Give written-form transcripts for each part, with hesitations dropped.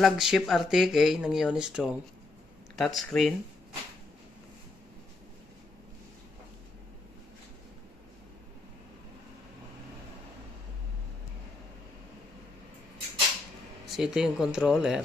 flagship RTK ng Unistrong. Touchscreen. So, ito yung controller.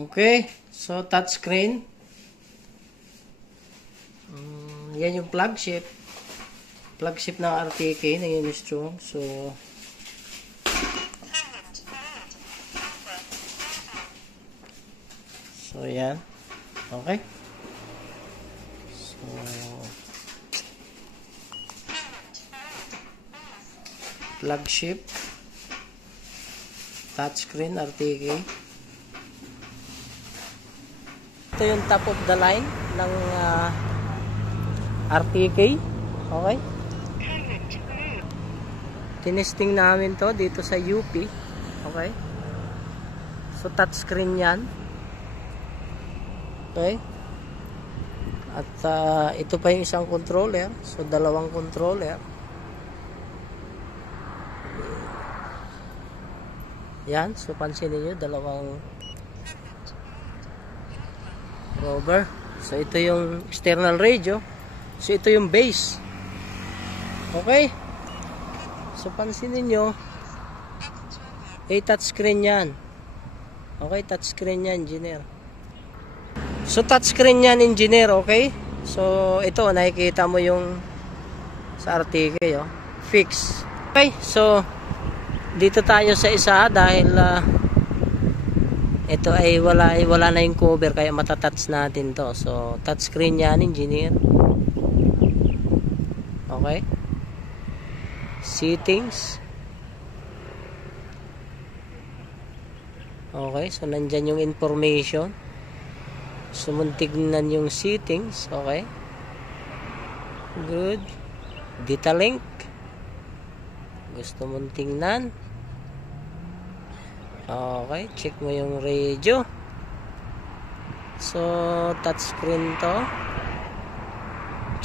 Okay, so touchscreen. Yan yung flagship ng RTK ng Unistrong. So yan. Okay. So flagship touchscreen RTK. Ito yung top of the line ng RTK. Okay. Tinesting namin to dito sa UP. Okay. So touchscreen yan. Okay. At ito pa yung isang controller. So dalawang controller. Yan. So pansinin nyo, dalawang rover. So ito yung external radio. So ito yung base. Okay. So pansinin nyo, touchscreen yan. Okay, touchscreen yan, engineer. So touchscreen yan, engineer. Okay. So ito, nakikita mo yung sa RTK, oh. Fix. Okay. So dito tayo sa isa dahil ito ay wala na yung cover kaya matatouch natin to. So touchscreen yan, engineer. Okay. Settings. Okay, so nandyan yung information. So muntignan yung settings. Okay. Good. Data link. Gusto mong tingnan. Okay, check mo yung radio. So, touchscreen to.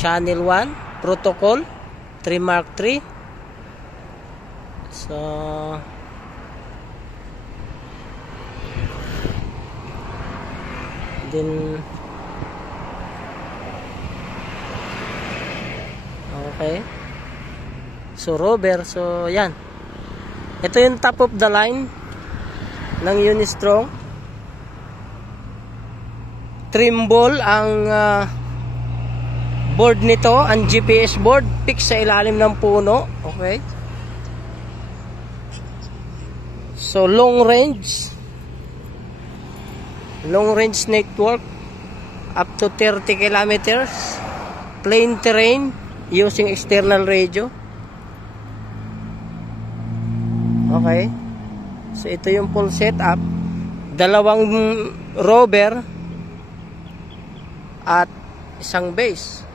Channel 1, protocol, 3 Mark 3. So, then, okay. So, rover. So, yan. Ito yung top of the line ng Unistrong. Trimble ang board nito, ang GPS board, fix sa ilalim ng puno. Okay. So long range network up to 30 kilometers, plain terrain using external radio. Okay. So ito yung full setup. Dalawang rover at isang base.